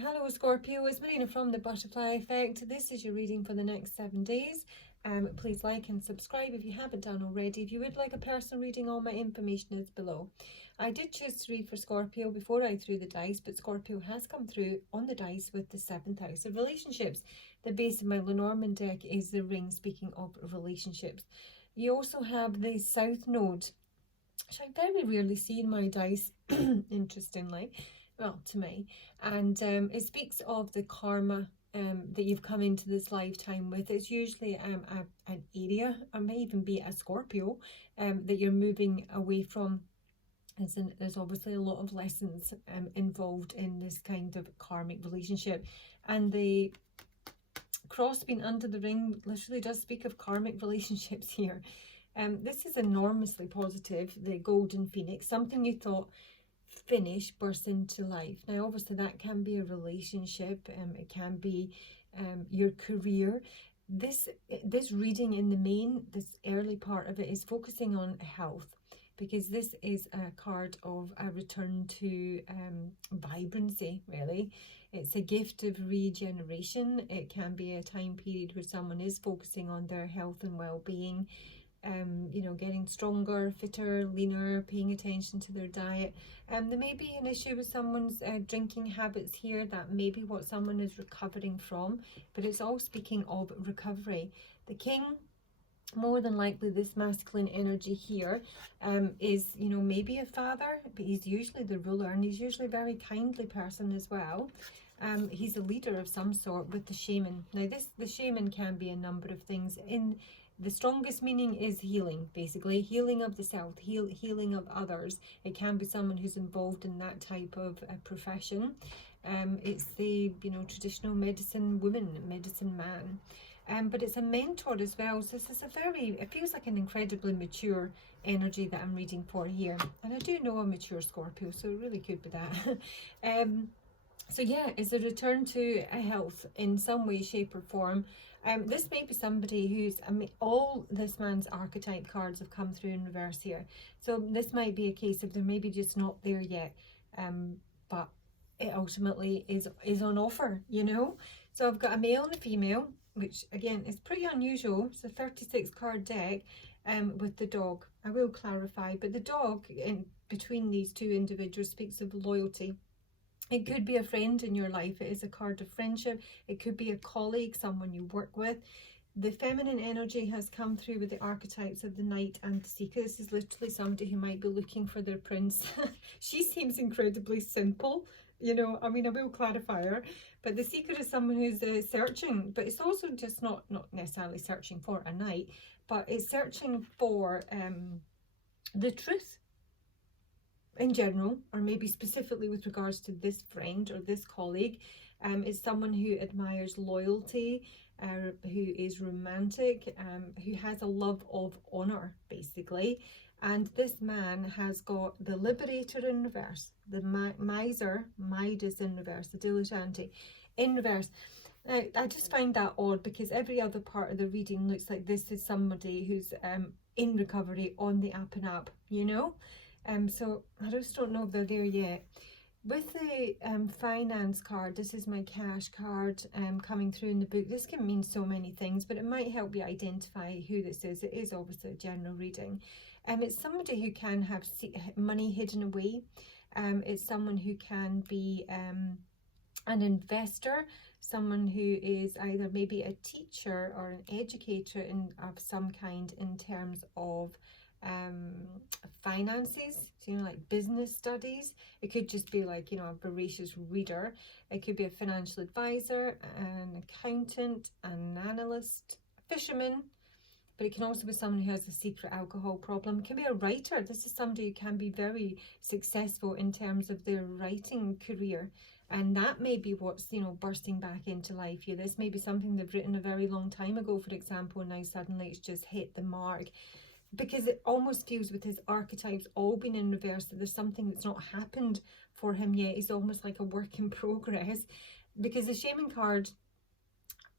Hello Scorpio, it's Marina from the Butterfly Effect. This is your reading for the next 7 days. Please like and subscribe if you haven't done already. If you would like a personal reading, all my information is below. I did choose to read for Scorpio before I threw the dice, but Scorpio has come through on the dice with the 7th house of relationships. The base of my Lenormand deck is the ring, speaking of relationships. You also have the South Node, which I very rarely see in my dice, interestingly, well, to me. And it speaks of the karma that you've come into this lifetime with. It's usually an area, or may even be a Scorpio, that you're moving away from. There's obviously a lot of lessons involved in this kind of karmic relationship. And the cross being under the ring literally does speak of karmic relationships here. This is enormously positive, the golden phoenix, something you thought finish bursts into life. Now obviously that can be a relationship, it can be your career. This reading in the main, this early part of it, is focusing on health, because this is a card of a return to vibrancy, really. It's a gift of regeneration. It can be a time period where someone is focusing on their health and well-being, you know, getting stronger, fitter, leaner, paying attention to their diet. There may be an issue with someone's drinking habits here. That may be what someone is recovering from, but it's all speaking of recovery. The king, more than likely this masculine energy here, is, you know, maybe a father, but he's usually the ruler, and he's usually a very kindly person as well. He's a leader of some sort with the shaman. Now the shaman can be a number of things. In the strongest meaning is healing, basically healing of the self, healing of others. It can be someone who's involved in that type of profession. It's the, you know, traditional medicine woman, medicine man. But it's a mentor as well. So this is a very, it feels like an incredibly mature energy that I'm reading for here. And I do know a mature Scorpio, so it really could be that. So yeah, it's a return to a health in some way, shape or form. This may be somebody who's, I mean, all this man's archetype cards have come through in reverse here. So this might be a case of they're maybe just not there yet, but it ultimately is on offer, you know. So I've got a male and a female, which again is pretty unusual. It's a 36 card deck with the dog. I will clarify, but the dog in between these two individuals speaks of loyalty. It could be a friend in your life. It is a card of friendship. It could be a colleague, someone you work with. The feminine energy has come through with the archetypes of the Knight and the Seeker. This is literally somebody who might be looking for their prince. She seems incredibly simple, you know. I mean, I will clarify her, but the Seeker is someone who's searching, but it's also just not necessarily searching for a knight, but it's searching for the truth in general, or maybe specifically with regards to this friend or this colleague. Is someone who admires loyalty, who is romantic, who has a love of honor, basically. And this man has got the Liberator in reverse, the Miser, Midas in reverse, the Dilettante in reverse. Now, I just find that odd, because every other part of the reading looks like this is somebody who's in recovery, on the up and up, you know. So I just don't know if they're there yet. With the finance card, this is my cash card coming through in the book. This can mean so many things, but it might help you identify who this is. It is obviously a general reading. It's somebody who can have money hidden away. It's someone who can be an investor, someone who is either maybe a teacher or an educator of some kind in terms of finances, so, you know, like business studies. It could just be like, you know, a voracious reader. It could be a financial advisor, an accountant, an analyst, a fisherman, but it can also be someone who has a secret alcohol problem. It can be a writer. This is somebody who can be very successful in terms of their writing career, and that may be what's, you know, bursting back into life here. This may be something they've written a very long time ago, for example, and now suddenly it's just hit the mark. Because it almost feels, with his archetypes all being in reverse, that there's something that's not happened for him yet. He's almost like a work in progress. Because the shaman card,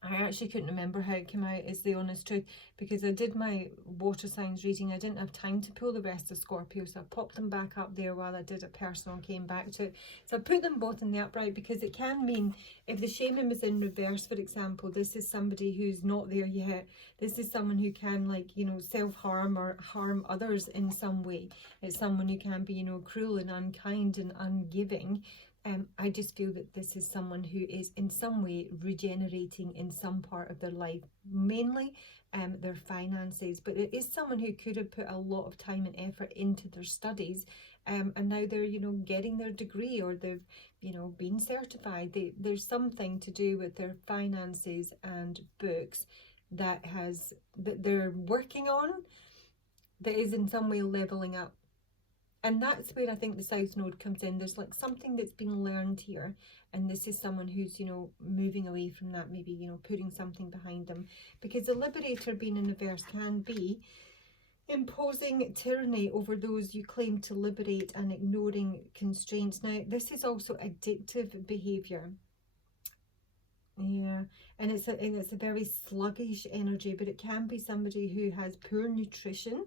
I actually couldn't remember how it came out, is the honest truth, because I did my water signs reading. I didn't have time to pull the rest of Scorpio, so I popped them back up there while I did a personal and came back to it. So I put them both in the upright because it can mean, if the shaman was in reverse, for example, this is somebody who's not there yet. This is someone who can, like, you know, self-harm or harm others in some way. It's someone who can be, you know, cruel and unkind and ungiving. I just feel that this is someone who is in some way regenerating in some part of their life, mainly their finances, but it is someone who could have put a lot of time and effort into their studies, and now they're, you know, getting their degree, or they've, you know, been certified. There's something to do with their finances and books that they're working on, that is in some way leveling up. And that's where I think the South Node comes in. There's like something that's been learned here. And this is someone who's, you know, moving away from that, maybe, you know, putting something behind them. Because the Liberator being in reverse can be imposing tyranny over those you claim to liberate and ignoring constraints. Now, this is also addictive behaviour. Yeah, and it's a very sluggish energy, but it can be somebody who has poor nutrition,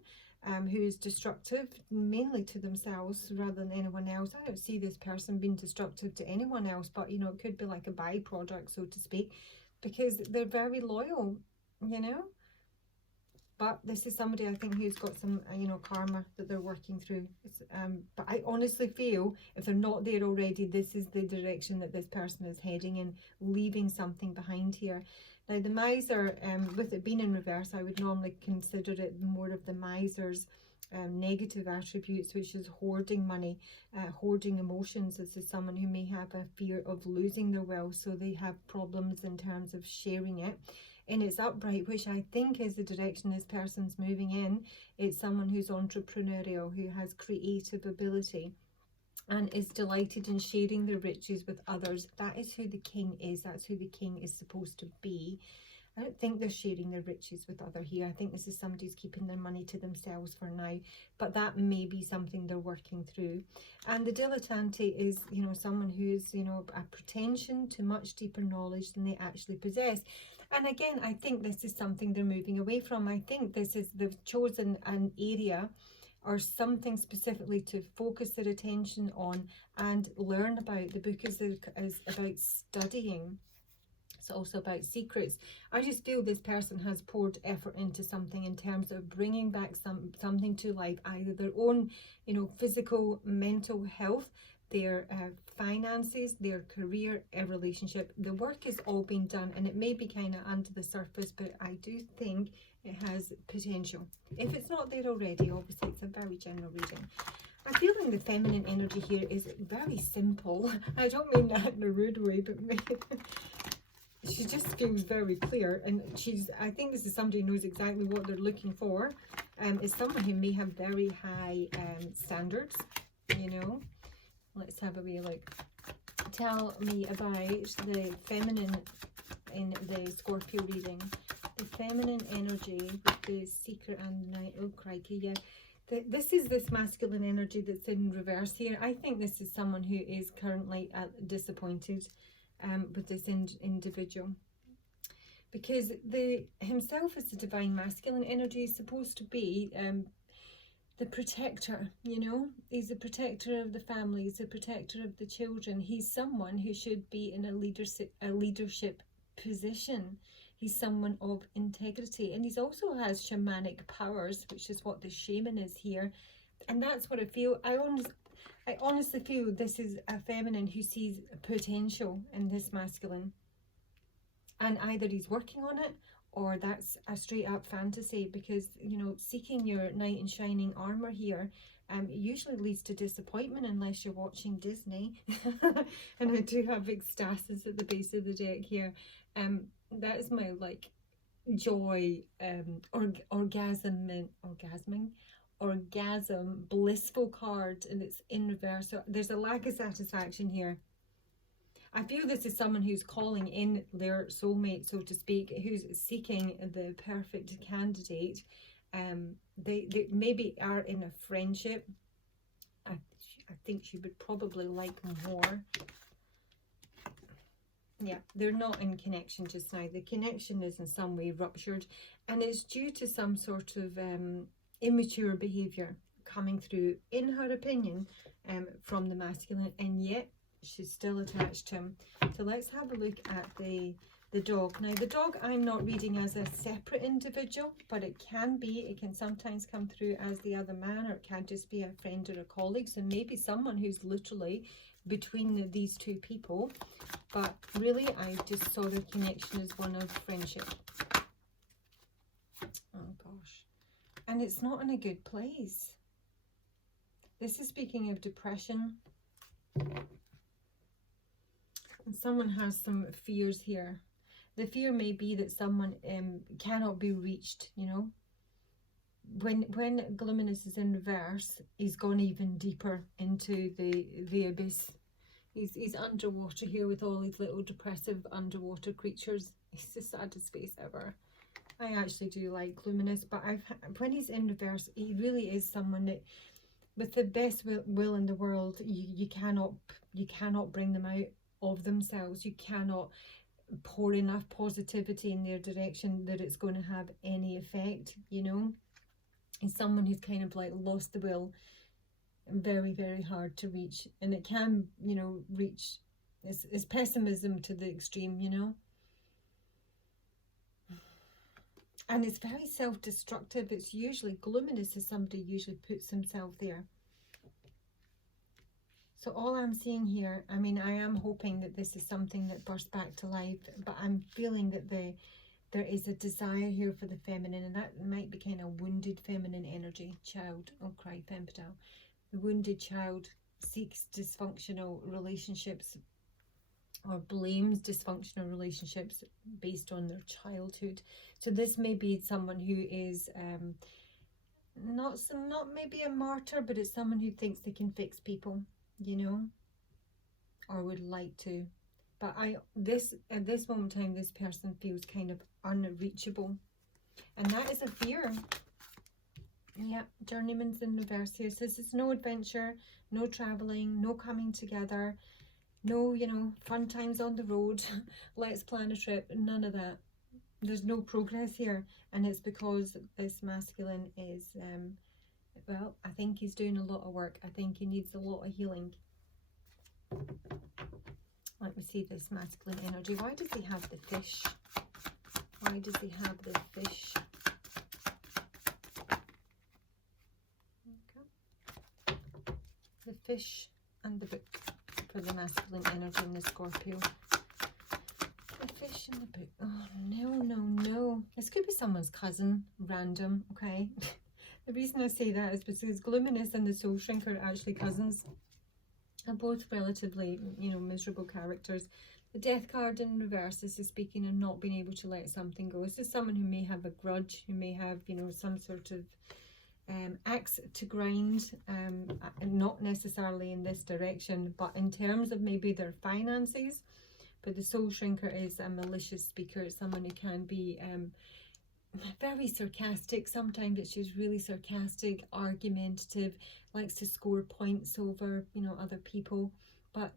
who is destructive mainly to themselves rather than anyone else. I don't see this person being destructive to anyone else, but, you know, it could be like a byproduct, so to speak, because they're very loyal, you know. But this is somebody, I think, who's got some, you know, karma that they're working through. But I honestly feel if they're not there already, this is the direction that this person is heading in, leaving something behind here. Now, the miser, with it being in reverse, I would normally consider it more of the miser's negative attributes, which is hoarding money, hoarding emotions. This is someone who may have a fear of losing their wealth, so they have problems in terms of sharing it. In its upright, which I think is the direction this person's moving in, it's someone who's entrepreneurial, who has creative ability and is delighted in sharing their riches with others. That is who the king is. That's who the king is supposed to be. I don't think they're sharing their riches with other here. I think this is somebody who's keeping their money to themselves for now, but that may be something they're working through. And the dilettante is, you know, someone who's, you know, a pretension to much deeper knowledge than they actually possess. And again, I think this is something they're moving away from. I think this is, they've chosen an area or something specifically to focus their attention on and learn about. The book is about studying. It's also about secrets. I just feel this person has poured effort into something in terms of bringing back something to life, either their own, you know, physical, mental health, their finances, their career, a relationship. The work has all been done, and it may be kind of under the surface, but I do think it has potential. If it's not there already, obviously it's a very general reading. I'm feeling the feminine energy here is very simple. I don't mean that in a rude way, but she just feels very clear, and I think this is somebody who knows exactly what they're looking for. Is someone who may have very high standards, you know. Let's have a wee look. Tell me about the feminine in the Scorpio reading. The feminine energy with the secret and night. Oh, crikey, yeah. This is this masculine energy that's in reverse here. I think this is someone who is currently disappointed with this individual, because himself as the divine masculine energy is supposed to be the protector, you know. He's the protector of the family, he's the protector of the children. He's someone who should be in a leadership position. He's someone of integrity, and he's also has shamanic powers, which is what the shaman is here. And that's what I feel. I honestly feel this is a feminine who sees potential in this masculine, and either he's working on it or that's a straight up fantasy, because, you know, seeking your knight in shining armor here usually leads to disappointment unless you're watching Disney. And I do have ecstasis at the base of the deck here. That is my like joy, orgasm, blissful card, and it's in reverse. So there's a lack of satisfaction here. I feel this is someone who's calling in their soulmate, so to speak, who's seeking the perfect candidate. They maybe are in a friendship. I think she would probably like more. Yeah, they're not in connection just now. The connection is in some way ruptured, and it's due to some sort of immature behaviour coming through, in her opinion, from the masculine, and yet she's still attached to him. So let's have a look at the dog. Now, the dog I'm not reading as a separate individual, but it can sometimes come through as the other man, or it can just be a friend or a colleague. So maybe someone who's literally between these two people. But really, I just saw the connection as one of friendship. Oh gosh. And it's not in a good place. This is speaking of depression. And someone has some fears here. The fear may be that someone cannot be reached, you know. When Glominus is in reverse, he's gone even deeper into the abyss. He's underwater here with all these little depressive underwater creatures. It's the saddest face ever. I actually do like Luminous, but when he's in reverse, he really is someone that, with the best will in the world, you cannot bring them out of themselves. You cannot pour enough positivity in their direction that it's going to have any effect, you know. He's someone who's kind of like lost the will. Very, very hard to reach, and it can, you know, reach is pessimism to the extreme, you know. And it's very self-destructive. It's usually Glominous is somebody who usually puts himself there. So all I'm seeing here, I mean, I am hoping that this is something that bursts back to life, but I'm feeling that there is a desire here for the feminine, and that might be kind of wounded feminine energy. Child, oh cry, Fempadal. The wounded child seeks dysfunctional relationships, or blames dysfunctional relationships based on their childhood. So this may be someone who is not maybe a martyr, but it's someone who thinks they can fix people, you know, or would like to. But at this moment in time, this person feels kind of unreachable, and that is a fear. Yeah, Journeyman's in reverse here. So this is no adventure, no traveling, no coming together, no, you know, fun times on the road, let's plan a trip, none of that. There's no progress here, and it's because this masculine is, well, I think he's doing a lot of work. I think he needs a lot of healing. Let me see this masculine energy. Why does he have the fish? Why does he have the fish? The fish and the book for the masculine energy in the Scorpio. The fish and the book. Oh, no, no, no. This could be someone's cousin, random, okay? The reason I say that is because Glominous and the Soul Shrinker are actually cousins. Are both relatively, you know, miserable characters. The Death card in reverse, this is speaking of not being able to let something go. This is someone who may have a grudge, who may have, you know, some sort of axe to grind, and not necessarily in this direction, but in terms of maybe their finances. But the Soul Shrinker is a malicious speaker. It's someone who can be very sarcastic. Sometimes it's just really sarcastic, argumentative, likes to score points over, you know, other people. But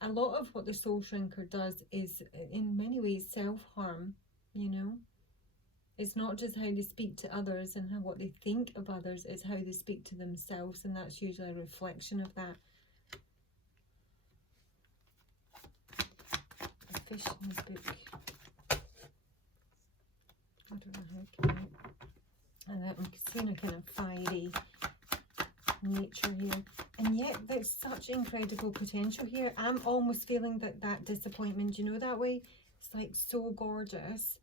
a lot of what the Soul Shrinker does is in many ways self-harm, you know. It's not just how they speak to others and what they think of others, it's how they speak to themselves, and that's usually a reflection of that. The fish in the book. I don't know how can I'm seeing a kind of fiery nature here, and yet there's such incredible potential here. I'm almost feeling that disappointment, you know, that way. It's like so gorgeous.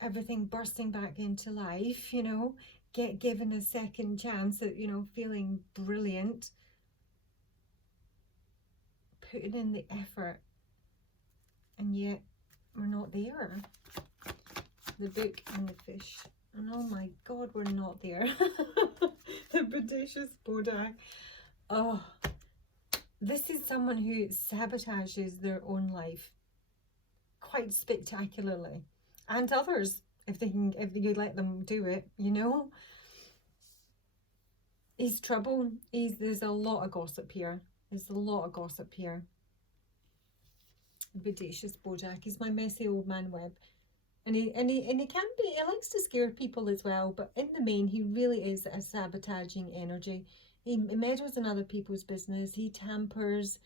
Everything bursting back into life, you know, given a second chance at, you know, feeling brilliant, putting in the effort, and yet we're not there. The book and the fish, and oh my god, we're not there. The bodacious Bodak. Oh, this is someone who sabotages their own life quite spectacularly, and others, if you let them do it, you know. He's trouble. There's a lot of gossip here. There's a lot of gossip here. Vidacious Bojack. He's my messy old man Webb. And he can be, he likes to scare people as well, but in the main, he really is a sabotaging energy. He meddles in other people's business. He tampers,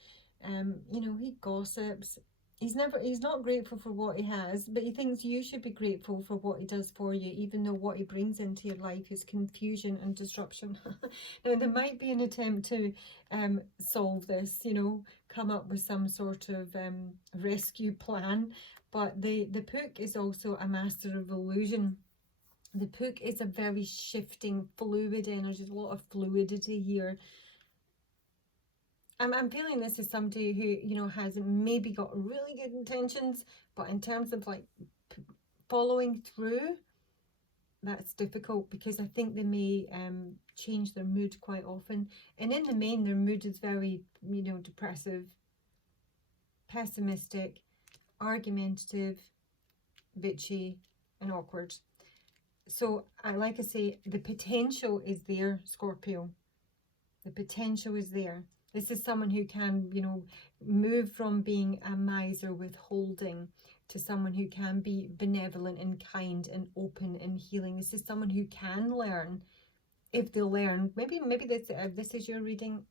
you know, he gossips. He's not grateful for what he has, but he thinks you should be grateful for what he does for you, even though what he brings into your life is confusion and disruption. Now, there might be an attempt to solve this, you know, come up with some sort of rescue plan, but the Pook is also a master of illusion. The Pook is a very shifting, fluid energy. There's a lot of fluidity here. I'm feeling this is somebody who, you know, has maybe got really good intentions, but in terms of like following through, that's difficult, because I think they may change their mood quite often. And in the main, their mood is very, you know, depressive, pessimistic, argumentative, bitchy, and awkward. So, like I say, the potential is there, Scorpio. The potential is there. This is someone who can, you know, move from being a miser, withholding, to someone who can be benevolent and kind and open and healing. This is someone who can learn, if they learn. Maybe this is your reading,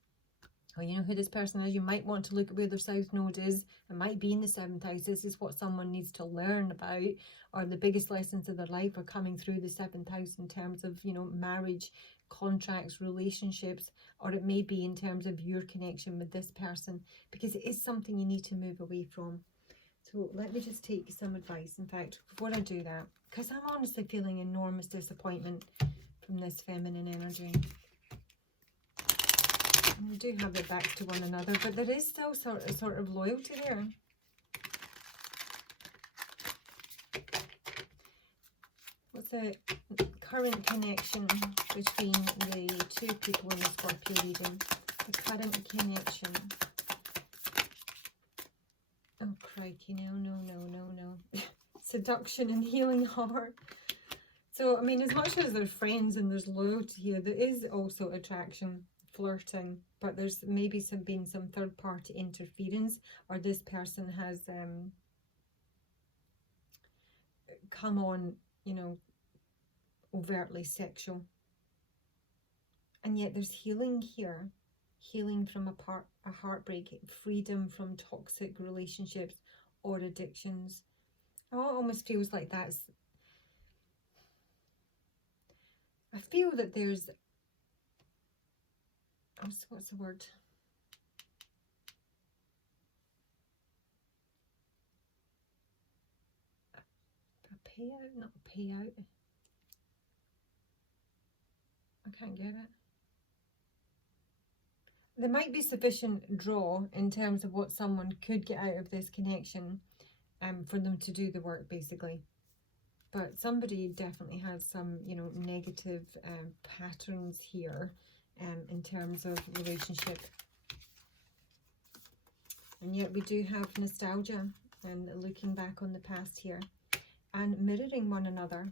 or you know who this person is. You might want to look at where their south node is. It might be in the 7th house. This is what someone needs to learn about, or the biggest lessons of their life are coming through the 7th house in terms of, you know, marriage, contracts, relationships, or it may be in terms of your connection with this person, because it is something you need to move away from. So let me just take some advice. In fact, before I do that, because I'm honestly feeling enormous disappointment from this feminine energy. And we do have it back to one another, but there is still sort of loyalty there. What's the current connection between the two people in the Scorpio reading? The current connection. Oh, crikey, no. Seduction and healing heart. So, I mean, as much as they're friends and there's loyalty here, there is also attraction, flirting, but there's maybe been some third-party interference, or this person has come on, you know, overtly sexual. And yet there's healing here. Healing from a heartbreak, freedom from toxic relationships or addictions. Oh, it almost feels like that's... I feel that there's... what's the word? A payout? Not a payout. I can't get it. There might be sufficient draw in terms of what someone could get out of this connection for them to do the work, basically. But somebody definitely has some, you know, negative patterns here in terms of relationship. And yet we do have nostalgia and looking back on the past here and mirroring one another.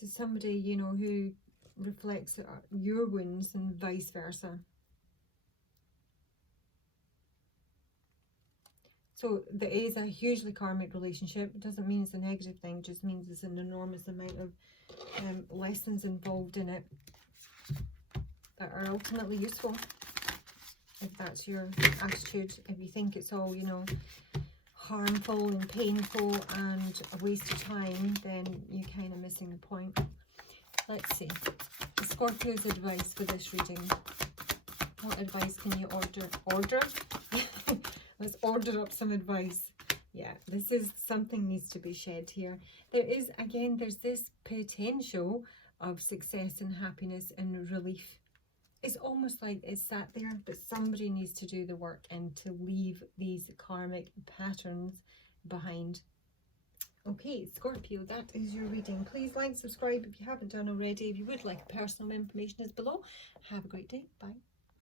So somebody, you know, who reflects your wounds and vice versa. So there is a hugely karmic relationship. It doesn't mean it's a negative thing, it just means there's an enormous amount of lessons involved in it that are ultimately useful, if that's your attitude. If you think it's all, you know, harmful and painful and a waste of time, then you're kind of missing the point. Let's see. The Scorpio's advice for this reading. What advice can you order? Let's order up some advice. Yeah, this is something needs to be shed here. There is, again, there's this potential of success and happiness and relief. It's almost like it's sat there, but somebody needs to do the work and to leave these karmic patterns behind. Okay, Scorpio, that is your reading. Please like, subscribe if you haven't done already. If you would like personal information is below. Have a great day. Bye.